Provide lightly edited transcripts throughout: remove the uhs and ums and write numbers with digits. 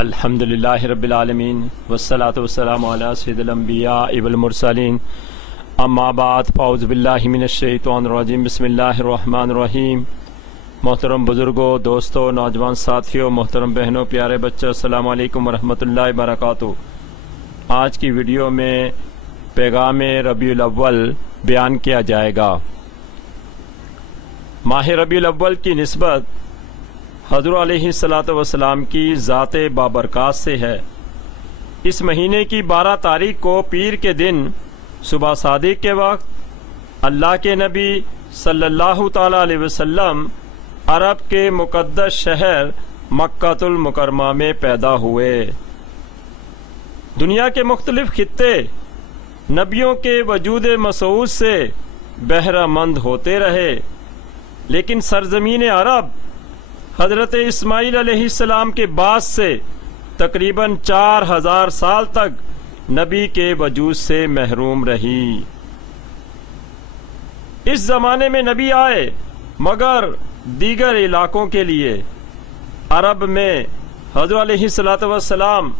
الحمدللہ رب العالمین والصلاة والسلام علی سید الانبیاء والمرسلین اما بعد فاعوذ باللہ من الشیطان الرجیم بسم اللہ الرحمن الرحیم۔ محترم بزرگوں، دوستوں، نوجوان ساتھیوں، محترم بہنوں، پیارے بچوں، السلام علیکم ورحمۃ اللہ وبرکاتہ۔ آج کی ویڈیو میں پیغام ربیع الاول بیان کیا جائے گا۔ ماہ ربیع الاول کی نسبت حضور علیہ السلام کی ذات بابرکات سے ہے۔ اس مہینے کی 12 تاریخ کو پیر کے دن صبح صادق کے وقت اللہ کے نبی صلی اللہ تعالی علیہ وسلم عرب کے مقدس شہر مکہ المکرمہ میں پیدا ہوئے۔ دنیا کے مختلف خطے نبیوں کے وجود مسعود سے بہرہ مند ہوتے رہے، لیکن سرزمین عرب حضرت اسماعیل علیہ السلام کے بعد سے تقریباً 4000 سال تک نبی کے وجود سے محروم رہی۔ اس زمانے میں نبی آئے، مگر دیگر علاقوں کے لیے۔ عرب میں حضرت علیہ السلام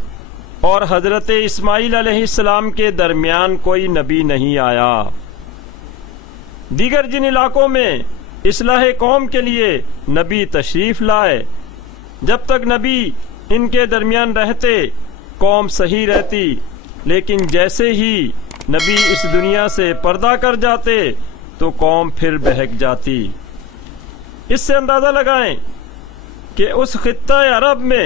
اور حضرت اسماعیل علیہ السلام کے درمیان کوئی نبی نہیں آیا۔ دیگر جن علاقوں میں اصلاح قوم کے لیے نبی تشریف لائے، جب تک نبی ان کے درمیان رہتے قوم صحیح رہتی، لیکن جیسے ہی نبی اس دنیا سے پردہ کر جاتے تو قوم پھر بہک جاتی۔ اس سے اندازہ لگائیں کہ اس خطہ عرب میں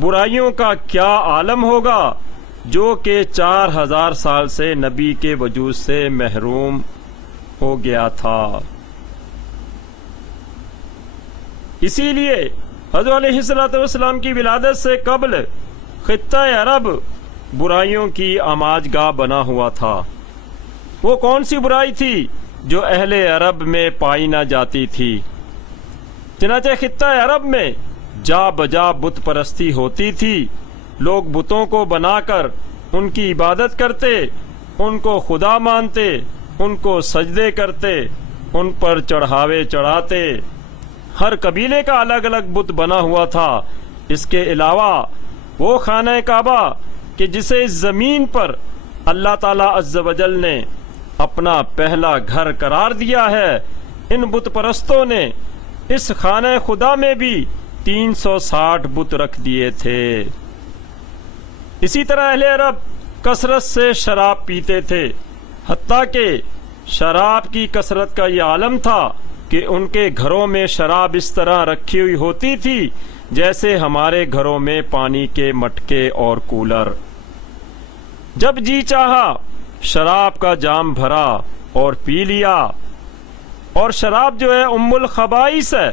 برائیوں کا کیا عالم ہوگا جو کہ 4000 سال سے نبی کے وجود سے محروم ہو گیا تھا۔ اسی لیے حضرت علیہ السلام کی ولادت سے قبل خطہ عرب برائیوں کی آماج گاہ بنا ہوا تھا۔ وہ کون سی برائی تھی جو اہل عرب میں پائی نہ جاتی تھی؟ چنانچہ خطہ عرب میں جا بجا بت پرستی ہوتی تھی۔ لوگ بتوں کو بنا کر ان کی عبادت کرتے، ان کو خدا مانتے، ان کو سجدے کرتے، ان پر چڑھاوے چڑھاتے۔ ہر قبیلے کا الگ الگ بت بنا ہوا تھا۔ اس کے علاوہ وہ خانہ کعبہ کہ جسے اس زمین پر اللہ تعالی عز و جل نے اپنا پہلا گھر قرار دیا ہے، ان بت پرستوں نے اس خانہ خدا میں بھی 360 بت رکھ دیے تھے۔ اسی طرح اہل عرب کثرت سے شراب پیتے تھے، حتیٰ کہ شراب کی کثرت کا یہ عالم تھا کہ ان کے گھروں میں شراب اس طرح رکھی ہوئی ہوتی تھی جیسے ہمارے گھروں میں پانی کے مٹکے اور کولر۔ جب جی چاہا شراب کا جام بھرا اور پی لیا۔ اور شراب جو ہے ام الخبائث ہے،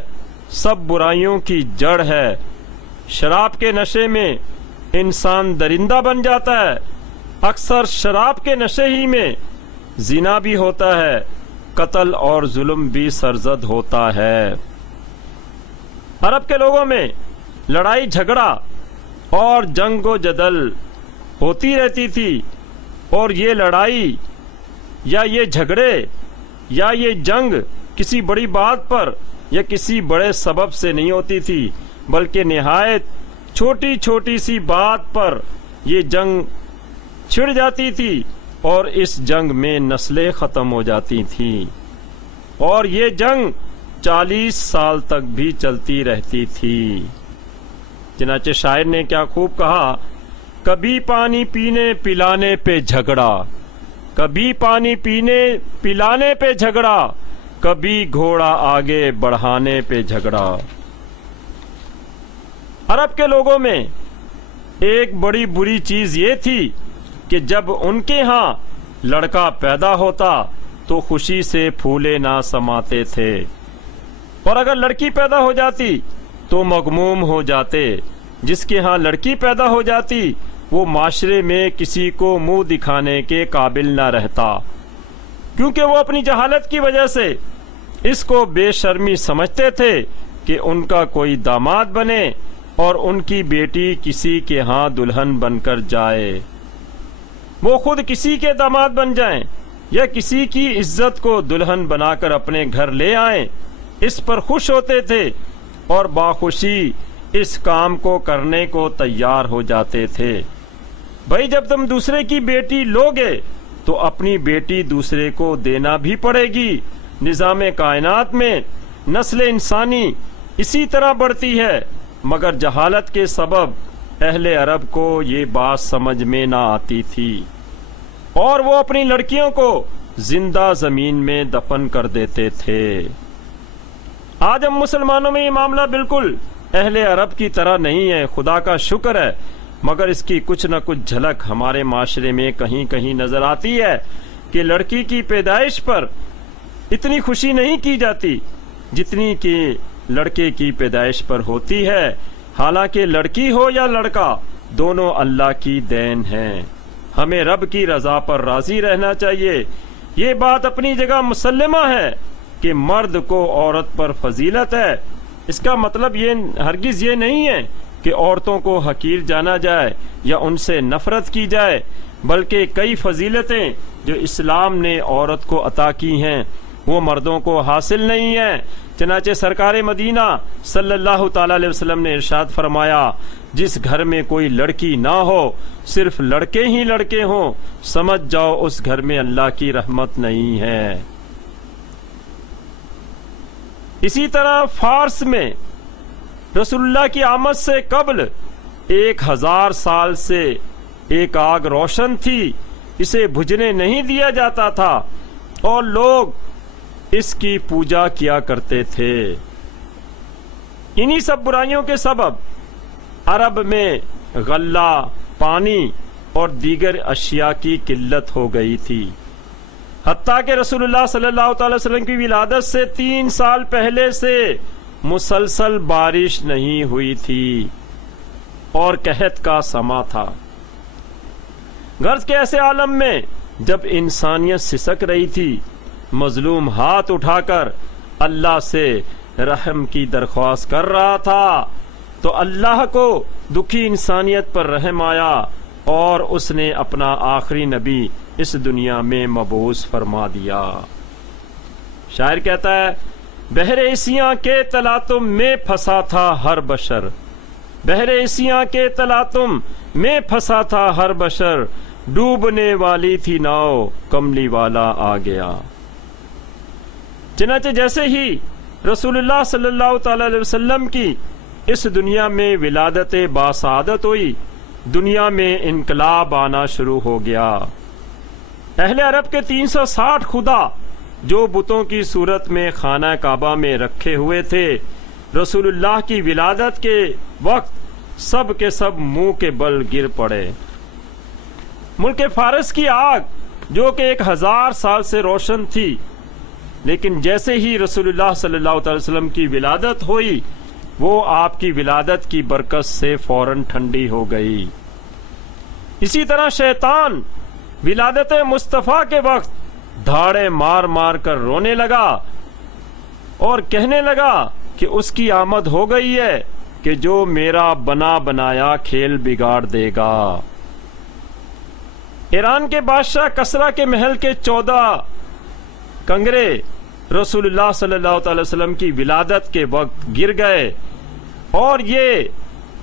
سب برائیوں کی جڑ ہے۔ شراب کے نشے میں انسان درندہ بن جاتا ہے۔ اکثر شراب کے نشے ہی میں زنا بھی ہوتا ہے، قتل اور ظلم بھی سرزد ہوتا ہے۔ عرب کے لوگوں میں لڑائی جھگڑا اور جنگ و جدل ہوتی رہتی تھی، اور یہ لڑائی یا یہ جھگڑے یا یہ جنگ کسی بڑی بات پر یا کسی بڑے سبب سے نہیں ہوتی تھی، بلکہ نہایت چھوٹی چھوٹی سی بات پر یہ جنگ چھڑ جاتی تھی، اور اس جنگ میں نسلیں ختم ہو جاتی تھیں، اور یہ جنگ 40 سال تک بھی چلتی رہتی تھی۔ چنانچہ شاعر نے کیا خوب کہا، کبھی پانی پینے پلانے پہ جھگڑا، کبھی پانی پینے پلانے پہ جھگڑا، کبھی گھوڑا آگے بڑھانے پہ جھگڑا۔ عرب کے لوگوں میں ایک بڑی بری چیز یہ تھی کہ جب ان کے ہاں لڑکا پیدا ہوتا تو خوشی سے پھولے نہ سماتے تھے، اور اگر لڑکی پیدا ہو جاتی تو مغموم ہو جاتے۔ جس کے ہاں لڑکی پیدا ہو جاتی وہ معاشرے میں کسی کو منہ دکھانے کے قابل نہ رہتا، کیونکہ وہ اپنی جہالت کی وجہ سے اس کو بے شرمی سمجھتے تھے کہ ان کا کوئی داماد بنے اور ان کی بیٹی کسی کے ہاں دلہن بن کر جائے۔ وہ خود کسی کے داماد بن جائیں یا کسی کی عزت کو دلہن بنا کر اپنے گھر لے آئیں، اس پر خوش ہوتے تھے، اور باخوشی اس کام کو کرنے کو تیار ہو جاتے تھے۔ بھائی جب تم دوسرے کی بیٹی لوگے تو اپنی بیٹی دوسرے کو دینا بھی پڑے گی۔ نظام کائنات میں نسل انسانی اسی طرح بڑھتی ہے، مگر جہالت کے سبب اہل عرب کو یہ بات سمجھ میں نہ آتی تھی اور وہ اپنی لڑکیوں کو زندہ زمین میں دفن کر دیتے تھے۔ آج ہم مسلمانوں میں یہ معاملہ بالکل اہل عرب کی طرح نہیں ہے، خدا کا شکر ہے، مگر اس کی کچھ نہ کچھ جھلک ہمارے معاشرے میں کہیں کہیں نظر آتی ہے کہ لڑکی کی پیدائش پر اتنی خوشی نہیں کی جاتی جتنی کہ لڑکے کی پیدائش پر ہوتی ہے، حالانکہ لڑکی ہو یا لڑکا دونوں اللہ کی دین ہیں۔ ہمیں رب کی رضا پر راضی رہنا چاہیے۔ یہ بات اپنی جگہ مسلمہ ہے کہ مرد کو عورت پر فضیلت ہے، اس کا مطلب یہ ہرگز یہ نہیں ہے کہ عورتوں کو حقیر جانا جائے یا ان سے نفرت کی جائے، بلکہ کئی فضیلتیں جو اسلام نے عورت کو عطا کی ہیں وہ مردوں کو حاصل نہیں ہیں۔ چنانچہ سرکار مدینہ صلی اللہ تعالی علیہ وسلم نے ارشاد فرمایا، جس گھر میں کوئی لڑکی نہ ہو، صرف لڑکے ہی لڑکے ہوں، سمجھ جاؤ اس گھر میں اللہ کی رحمت نہیں ہے۔ اسی طرح فارس میں رسول اللہ کی آمد سے قبل 1000 سال سے ایک آگ روشن تھی، اسے بجھنے نہیں دیا جاتا تھا اور لوگ اس کی پوجا کیا کرتے تھے۔ انہی سب برائیوں کے سبب عرب میں غلہ، پانی اور دیگر اشیاء کی قلت ہو گئی تھی، حتیٰ کہ رسول اللہ صلی اللہ تعالی وسلم کی ولادت سے 3 سال پہلے سے مسلسل بارش نہیں ہوئی تھی اور قحط کا سما تھا۔ غرض کے ایسے عالم میں جب انسانیت سسک رہی تھی، مظلوم ہاتھ اٹھا کر اللہ سے رحم کی درخواست کر رہا تھا، تو اللہ کو دکھی انسانیت پر رحم آیا اور اس نے اپنا آخری نبی اس دنیا میں مبعوث فرما دیا۔ شاعر کہتا ہے، بحر اسیاں کے تلاطم میں پھنسا تھا ہر بشر، بحر اسیاں کے تلاطم میں پھنسا تھا ہر بشر، ڈوبنے والی تھی ناؤ کملی والا آ گیا۔ چنانچہ جیسے ہی رسول اللہ صلی اللہ تعالی علیہ وسلم کی اس دنیا میں ولادت باسعادت ہوئی، دنیا میں انقلاب آنا شروع ہو گیا۔ اہل عرب کے 360 خدا جو بتوں کی صورت میں خانہ کعبہ میں رکھے ہوئے تھے، رسول اللہ کی ولادت کے وقت سب کے سب منہ کے بل گر پڑے۔ ملک فارس کی آگ جو کہ 1000 سال سے روشن تھی، لیکن جیسے ہی رسول اللہ صلی اللہ علیہ وسلم کی ولادت ہوئی، وہ آپ کی ولادت کی برکت سے فوراً ٹھنڈی ہو گئی۔ اسی طرح شیطان ولادت مصطفیٰ کے وقت دھاڑے مار مار کر رونے لگا اور کہنے لگا کہ اس کی آمد ہو گئی ہے کہ جو میرا بنا بنایا کھیل بگاڑ دے گا۔ ایران کے بادشاہ کسرا کے محل کے 14 کنگرے رسول اللہ صلی اللہ تعالی وسلم کی ولادت کے وقت گر گئے اور یہ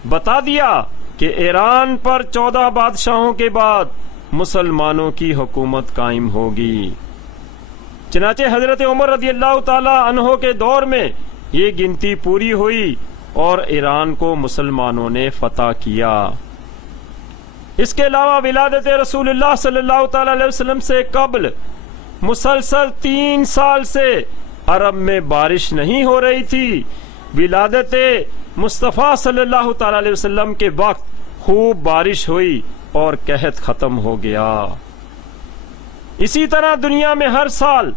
بتا دیا کہ ایران پر 14 بادشاہوں کے بعد مسلمانوں کی حکومت قائم ہوگی۔ چنانچہ حضرت عمر رضی اللہ تعالی عنہ کے دور میں یہ گنتی پوری ہوئی اور ایران کو مسلمانوں نے فتح کیا۔ اس کے علاوہ ولادت رسول اللہ صلی اللہ تعالی علیہ وسلم سے قبل مسلسل 3 سال سے عرب میں بارش نہیں ہو رہی تھی۔ ولادت مصطفیٰ صلی اللہ تعالی علیہ وسلم کے وقت خوب بارش ہوئی اور قحط ختم ہو گیا۔ اسی طرح دنیا میں ہر سال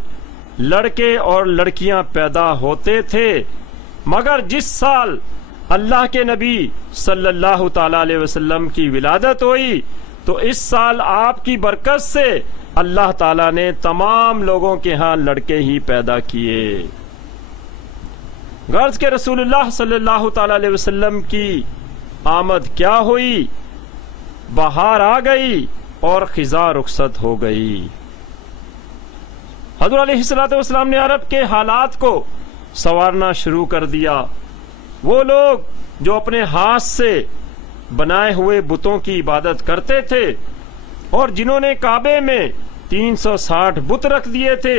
لڑکے اور لڑکیاں پیدا ہوتے تھے، مگر جس سال اللہ کے نبی صلی اللہ تعالی علیہ وسلم کی ولادت ہوئی تو اس سال آپ کی برکت سے اللہ تعالیٰ نے تمام لوگوں کے ہاں لڑکے ہی پیدا کیے۔ غرض کہ رسول اللہ صلی اللہ تعالی علیہ وسلم کی آمد کیا ہوئی؟ بہار آ گئی اور خزاں رخصت ہو گئی۔ حضور علیہ السلام نے عرب کے حالات کو سنوارنا شروع کر دیا۔ وہ لوگ جو اپنے ہاتھ سے بنائے ہوئے بتوں کی عبادت کرتے تھے اور جنہوں نے کعبے میں 360 بت رکھ دیے تھے،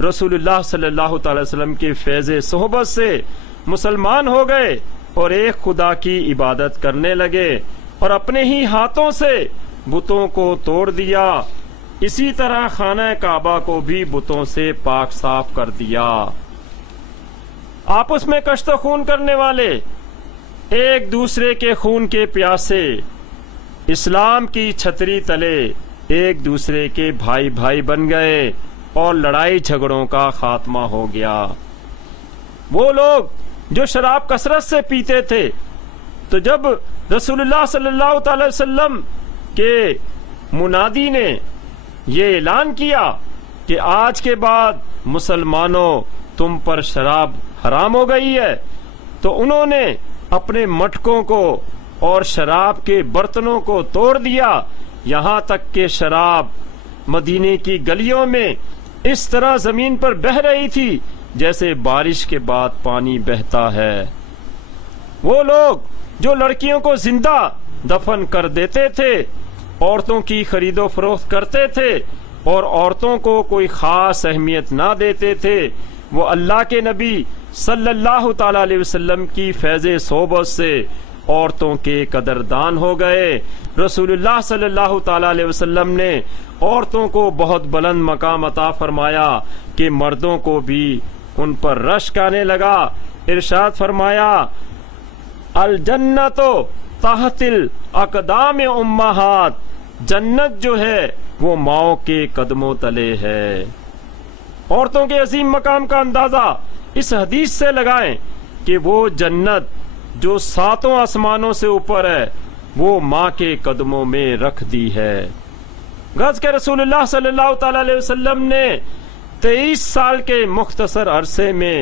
رسول اللہ صلی اللہ تعالی وسلم کے فیض صحبت سے مسلمان ہو گئے اور ایک خدا کی عبادت کرنے لگے اور اپنے ہی ہاتھوں سے بتوں کو توڑ دیا۔ اسی طرح خانہ کعبہ کو بھی بتوں سے پاک صاف کر دیا۔ آپس میں کشت و خون کرنے والے، ایک دوسرے کے خون کے پیاسے، اسلام کی چھتری تلے ایک دوسرے کے بھائی بھائی بن گئے اور لڑائی جھگڑوں کا خاتمہ ہو گیا۔ وہ لوگ جو شراب کثرت سے پیتے تھے، تو جب رسول اللہ صلی اللہ تعالی وسلم کے منادی نے یہ اعلان کیا کہ آج کے بعد مسلمانوں تم پر شراب حرام ہو گئی ہے، تو انہوں نے اپنے مٹکوں کو اور شراب کے برتنوں کو توڑ دیا، یہاں تک کہ شراب مدینے کی گلیوں میں اس طرح زمین پر بہہ رہی تھی جیسے بارش کے بعد پانی بہتا ہے۔ وہ لوگ جو لڑکیوں کو زندہ دفن کر دیتے تھے، عورتوں کی خرید و فروخت کرتے تھے اور عورتوں کو کوئی خاص اہمیت نہ دیتے تھے، وہ اللہ کے نبی صلی اللہ تعالی علیہ وسلم کی فیض صحبت سے عورتوں کے قدردان ہو گئے۔ رسول اللہ صلی اللہ تعالی علیہ وسلم نے عورتوں کو بہت بلند مقام عطا فرمایا کہ مردوں کو بھی ان پر رشک آنے لگا۔ ارشاد فرمایا، الجنت تحت الاقدام امہات، جنت جو ہے وہ ماؤں کے قدموں تلے ہے۔ عورتوں کے عظیم مقام کا اندازہ اس حدیث سے لگائیں کہ وہ جنت جو 7 آسمانوں سے اوپر ہے وہ ماں کے قدموں میں رکھ دی ہے۔ غرض کہ رسول اللہ صلی اللہ تعالی علیہ وسلم نے 23 سال کے مختصر عرصے میں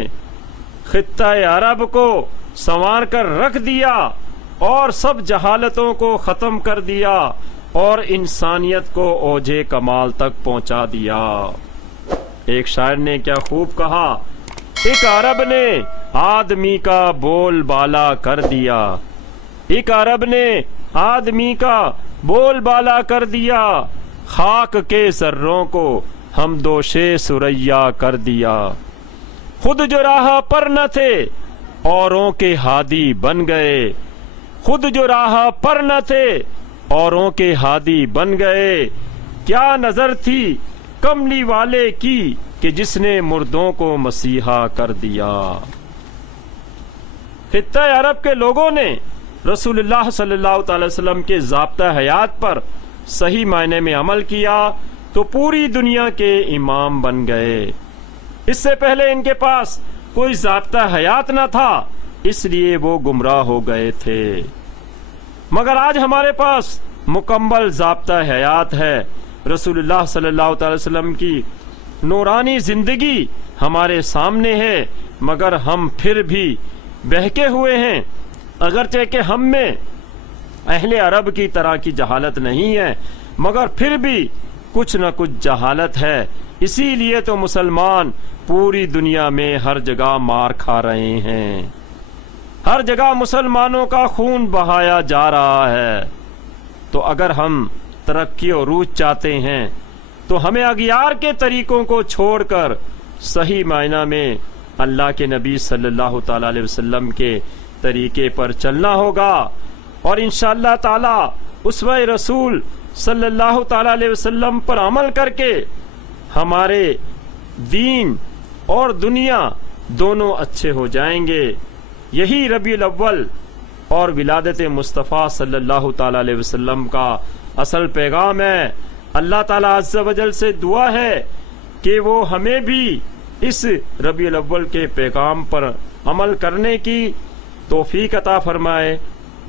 خطہ عرب کو سنوار کر رکھ دیا اور سب جہالتوں کو ختم کر دیا اور انسانیت کو اوج کمال تک پہنچا دیا۔ ایک شاعر نے کیا خوب کہا، ایک عرب نے آدمی کا بول بالا کر دیا، ایک عرب نے آدمی کا بول بالا کر دیا، خاک کے ذروں کو ہم دوشے سریا کر دیا۔ خود جو راہ پر نہ تھے اوروں کے ہادی بن گئے، خود جو راہ پر نہ تھے اوروں کے ہادی بن گئے۔ کیا نظر تھی کملی والے کی کہ جس نے مردوں کو مسیحا کر دیا۔ خطہ عرب کے لوگوں نے رسول اللہ صلی اللہ تعالی وسلم کے ضابطہ حیات پر صحیح معنی میں عمل کیا تو پوری دنیا کے امام بن گئے۔ اس سے پہلے ان کے پاس کوئی ضابطہ حیات نہ تھا، اس لیے وہ گمراہ ہو گئے تھے، مگر آج ہمارے پاس مکمل ضابطہ حیات ہے۔ رسول اللہ صلی اللہ تعالی وسلم کی نورانی زندگی ہمارے سامنے ہے، مگر ہم پھر بھی بہکے ہوئے ہیں، اگرچہ کہ ہم میں اہل عرب کی طرح کی جہالت نہیں ہے، مگر پھر بھی کچھ نہ کچھ جہالت ہے۔ اسی لیے تو مسلمان پوری دنیا میں ہر جگہ مار کھا رہے ہیں، ہر جگہ مسلمانوں کا خون بہایا جا رہا ہے۔ تو اگر ہم ترقی اور عروج چاہتے ہیں تو ہمیں اغیار کے طریقوں کو چھوڑ کر صحیح معنی میں اللہ کے نبی صلی اللہ تعالی علیہ وسلم کے طریقے پر چلنا ہوگا، اور انشاءاللہ تعالی اسوہ رسول صلی اللہ تعالی علیہ وسلم پر عمل کر کے ہمارے دین اور دنیا دونوں اچھے ہو جائیں گے۔ یہی ربیع الاول اور ولادت مصطفیٰ صلی اللہ تعالی علیہ وسلم کا اصل پیغام ہے۔ اللہ تعالی عز و جل سے دعا ہے کہ وہ ہمیں بھی اس ربیع الاول کے پیغام پر عمل کرنے کی توفیق عطا فرمائے۔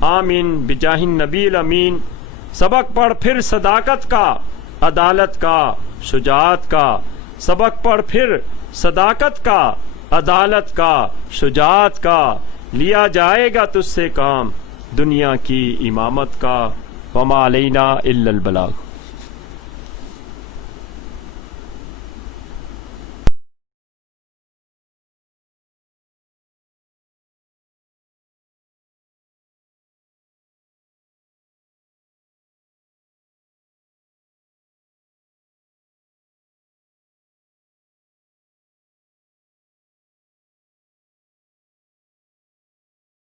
آمین بجاہ النبی الامین۔ سبق پڑھ پھر صداقت کا، عدالت کا، شجاعت کا، سبق پڑھ پھر صداقت کا، عدالت کا، شجاعت کا، لیا جائے گا تجھ سے کام دنیا کی امامت کا۔ وما علینا الا البلاغ۔